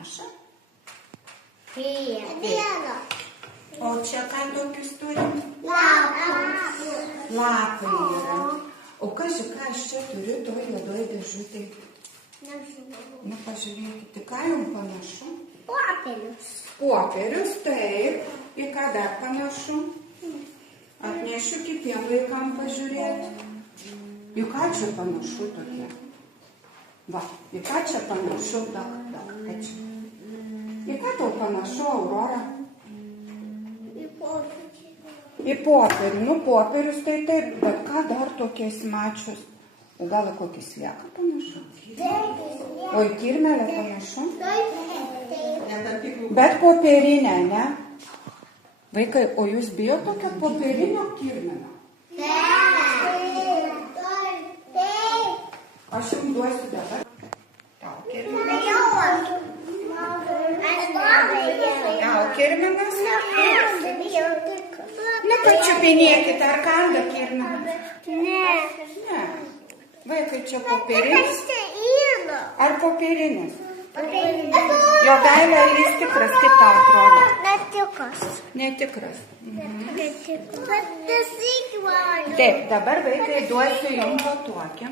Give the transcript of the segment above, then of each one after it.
neša? Pieno. O čia ką tokius turim? Lapai. Lapai yra. O ką aš čia turiu toj juodoj dėžutėj? Nežinau. Nu, pažiūrėkite, ką jums panašu? Popierius. Popierius, taip. Į ką dar panašu? Atnešiu kitiem vaikam pažiūrėti. Į ką čia panašu tokie? Va, į ką čia panašu? Ką čia? Į ką tau panašu, Aurora? Į popierių. Į popierių. Nu, popierius tai taip, bet ką dar tokiais mačius? O gal į kokį slieką panašu? O į kirmelę panašu? Bet popierinę, ne? Vaikai, o jūs bijo tokio popierinio kirmelio? Aš jums duosiu dabar. Tau kirmelis. Tau kirmelis. Nepačiupinėkite, ar kanda kirmelis? Ne. Vaikai, čia popierinis? Ar popierinis? Jo gaila, ar jis tikras, kaip tau atrodo? Netikras. Netikras. Bet nesikvalio. Taip, dabar vaikai duosiu jums patuokį.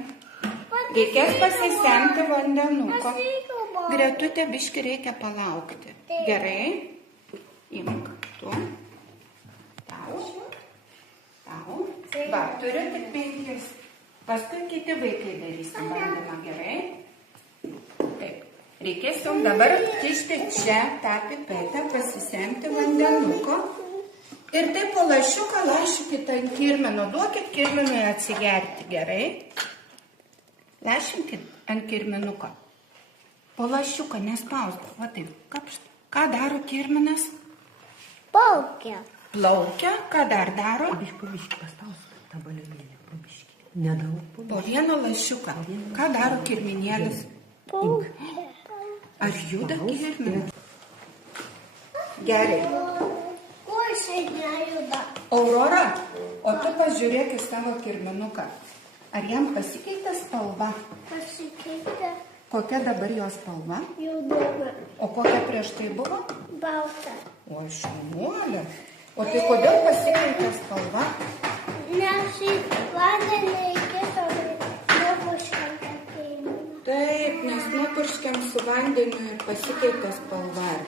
Reikės pasisemti vandenuko. Gretutė biški reikia palaukti. Gerai. Imk tu. Tau. Va, turiu tik 5. Paskui kiti vaikai darysi bandymą. Gerai. Taip. Reikės jums dabar kišti čia tą pipetę, pasisemti vandenuko. Ir taip po lašiuką lašykite ant kirmino. Duokit kirminui atsigerti. Gerai. Lašimkit ant kirminuko. Po lašiuką nespausti. Va taip, kapšt. Ką daro kirminas? Plaukia. Plaukia. Ką dar daro? Pabiški paspausk tą balionėlį, pabiški. Nedaug. Po vieną lašiuką. Ką daro kirminėlis? Ar juda kirminas? Gerai. Ko šiandien nejuda? Aurora, o tu pažiūrėk į savo kirminuką. Ar jam pasikeitė spalva? Pasikeitė. Kokia dabar jo spalva? Judama. O kokia prieš tai buvo? Balta. O šaunuolė. O tai kodėl pasikeitė spalva? Nes į vandenį reikėtų nupurškiant tą kirminą. Taip, nes nupurškiam su vandeniu ir pasikeitė spalva.